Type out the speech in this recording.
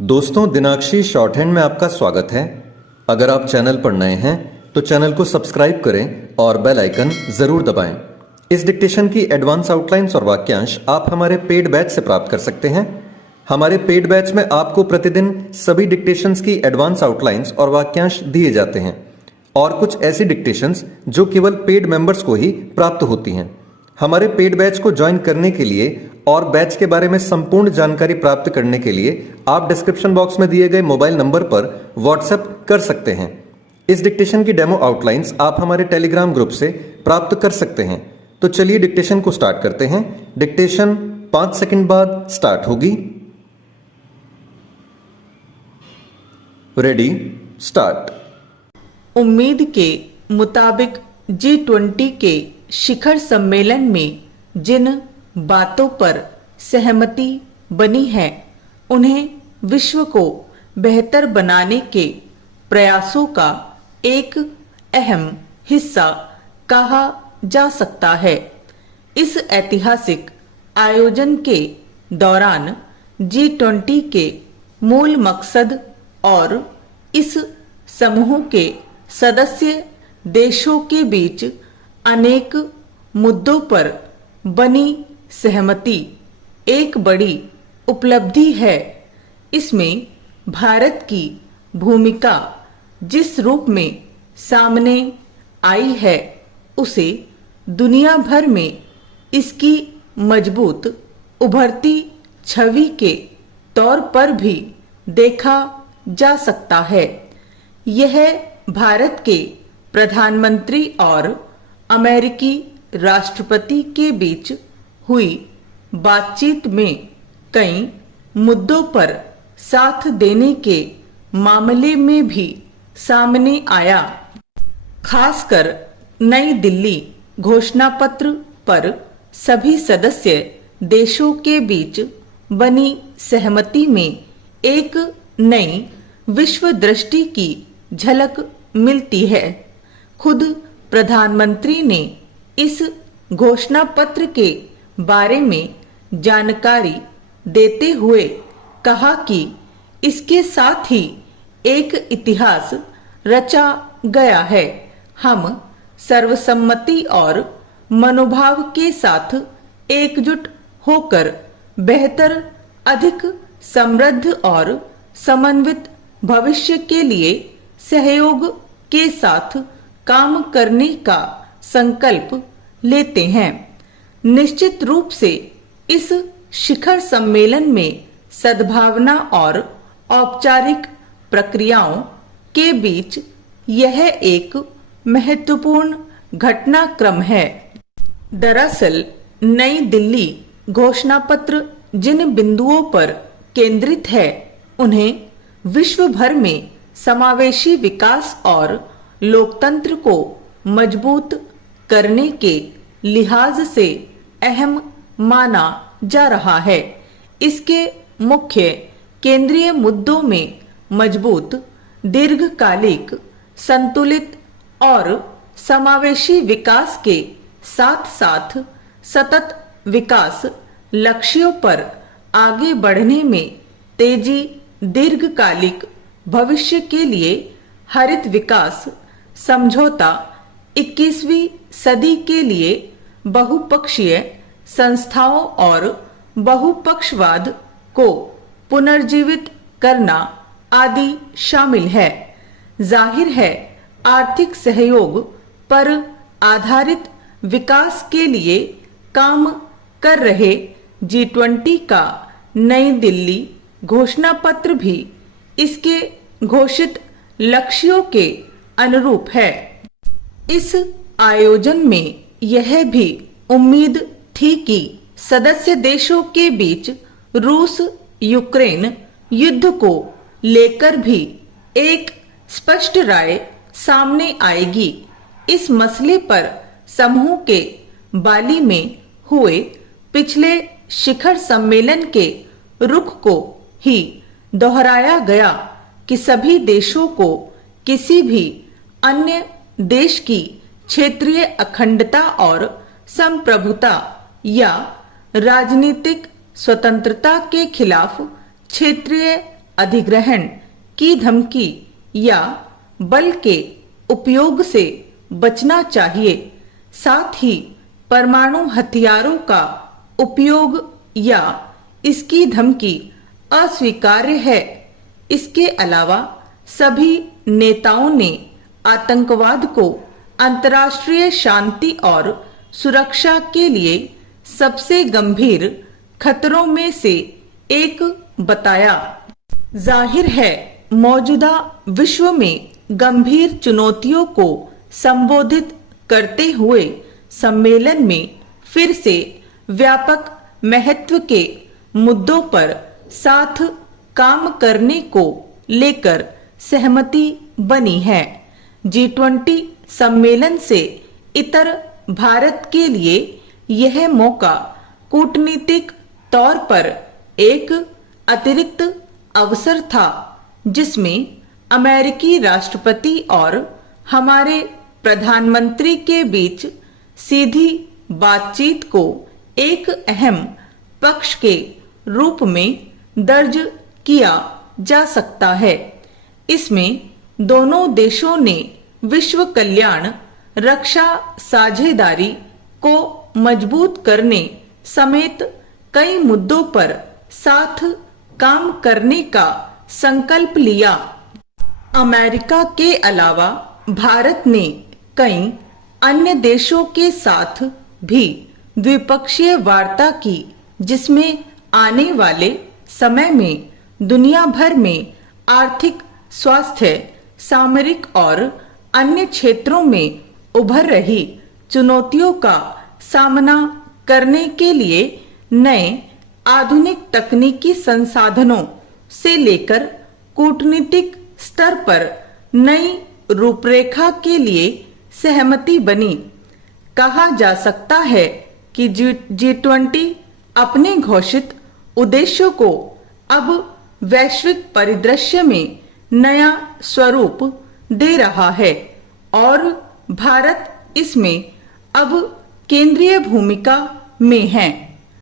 दोस्तों, दिनाक्षी short hand में आपका स्वागत है। अगर आप चैनल पर नए हैं तो चैनल को सब्सक्राइब करें और बेल आइकन जरूर दबाएं। इस डिक्टेशन की एडवांस आउटलाइंस और वाक्यांश आप हमारे पेड बैच से प्राप्त कर सकते हैं। हमारे पेड बैच में आपको प्रतिदिन सभी डिक्टेशंस की एडवांस आउटलाइंस और वाक्यांश दिए जाते हैं और कुछ ऐसी डिक्टेशंस जो केवल पेड मेंबर्स को ही प्राप्त होती हैं। हमारे पेड बैच को ज्वाइन करने के लिए और बैच के बारे में संपूर्ण जानकारी प्राप्त करने के लिए आप डिस्क्रिप्शन बॉक्स में दिए गए मोबाइल नंबर पर व्हाट्सएप कर सकते हैं। इस डिक्टेशन की डेमो आउटलाइंस आप हमारे टेलीग्राम ग्रुप से प्राप्त कर सकते हैं। तो चलिए डिक्टेशन को स्टार्ट करते हैं। डिक्टेशन 5 सेकंड बाद स्टार्ट होगी। Ready, start. उम्मीद के मुताबिक G20 के शिखर सम्मेलन में जिन बातों पर सहमति बनी है उन्हें विश्व को बेहतर बनाने के प्रयासों का एक अहम हिस्सा कहा जा सकता है। इस ऐतिहासिक आयोजन के दौरान G20 के मूल मकसद और इस समूह के सदस्य देशों के बीच अनेक मुद्दों पर बनी सहमति एक बड़ी उपलब्धि है। इसमें भारत की भूमिका जिस रूप में सामने आई है उसे दुनिया भर में इसकी मजबूत उभरती छवि के तौर पर भी देखा जा सकता है। यह भारत के प्रधानमंत्री और अमेरिकी राष्ट्रपति के बीच हुई बातचीत में कई मुद्दों पर साथ देने के मामले में भी सामने आया। खासकर नई दिल्ली घोषणा पत्र पर सभी सदस्य देशों के बीच बनी सहमति में एक नई विश्व दृष्टि की झलक मिलती है। खुद प्रधानमंत्री ने इस घोषणा पत्र के बारे में जानकारी देते हुए कहा कि इसके साथ ही एक इतिहास रचा गया है। हम सर्वसम्मति और मनोभाव के साथ एकजुट होकर बेहतर, अधिक समृद्ध और समन्वित भविष्य के लिए सहयोग के साथ काम करने का संकल्प लेते हैं। निश्चित रूप से इस शिखर सम्मेलन में सद्भावना और औपचारिक प्रक्रियाओं के बीच यह एक महत्वपूर्ण घटनाक्रम है। दरअसल नई दिल्ली घोषणा पत्र जिन बिंदुओं पर केंद्रित है उन्हें विश्व भर में समावेशी विकास और लोकतंत्र को मजबूत करने के लिहाज से अहम माना जा रहा है। इसके मुख्य केंद्रीय मुद्दों में मजबूत, दीर्घकालिक, संतुलित और समावेशी विकास के साथ साथ सतत विकास लक्ष्यों पर आगे बढ़ने में तेजी, दीर्घकालिक भविष्य के लिए हरित विकास समझौता, 21वीं सदी के लिए बहुपक्षीय संस्थाओं और बहुपक्षवाद को पुनर्जीवित करना आदि शामिल है। जाहिर है आर्थिक सहयोग पर आधारित विकास के लिए काम कर रहे G20 का नई दिल्ली घोषणा पत्र भी इसके घोषित लक्ष्यों के अनुरूप है। इस आयोजन में यह भी उम्मीद थी कि सदस्य देशों के बीच रूस यूक्रेन युद्ध को लेकर भी एक स्पष्ट राय सामने आएगी। इस मसले पर समूह के बाली में हुए पिछले शिखर सम्मेलन के रुख को ही दोहराया गया कि सभी देशों को किसी भी अन्य देश की क्षेत्रीय अखंडता और संप्रभुता या राजनीतिक स्वतंत्रता के खिलाफ क्षेत्रीय अधिग्रहण की धमकी या बल के उपयोग से बचना चाहिए। साथ ही परमाणु हथियारों का उपयोग या इसकी धमकी अस्वीकार्य है। इसके अलावा सभी नेताओं ने आतंकवाद को अंतर्राष्ट्रीय शांति और सुरक्षा के लिए सबसे गंभीर खतरों में से एक बताया। जाहिर है, मौजूदा विश्व में गंभीर चुनौतियों को संबोधित करते हुए सम्मेलन में फिर से व्यापक महत्व के मुद्दों पर साथ काम करने को लेकर सहमति बनी है। G20 सम्मेलन से इतर भारत के लिए यह मौका कूटनीतिक तौर पर एक अतिरिक्त अवसर था, जिसमें अमेरिकी राष्ट्रपति और हमारे प्रधानमंत्री के बीच सीधी बातचीत को एक अहम पक्ष के रूप में दर्ज किया जा सकता है। इसमें दोनों देशों ने विश्व कल्याण, रक्षा साझेदारी को मजबूत करने समेत कई मुद्दों पर साथ काम करने का संकल्प लिया। अमेरिका के अलावा भारत ने कई अन्य देशों के साथ भी द्विपक्षीय वार्ता की, जिसमें आने वाले समय में दुनिया भर में आर्थिक, स्वास्थ्य, सामरिक और अन्य क्षेत्रों में उभर रही चुनौतियों का सामना करने के लिए नए आधुनिक तकनीकी संसाधनों से लेकर कूटनीतिक स्तर पर नई रूपरेखा के लिए सहमति बनी। कहा जा सकता है कि G20 अपने घोषित उद्देश्यों को अब वैश्विक परिदृश्य में नया स्वरूप दे रहा है और भारत इसमें अब केंद्रीय भूमिका में है।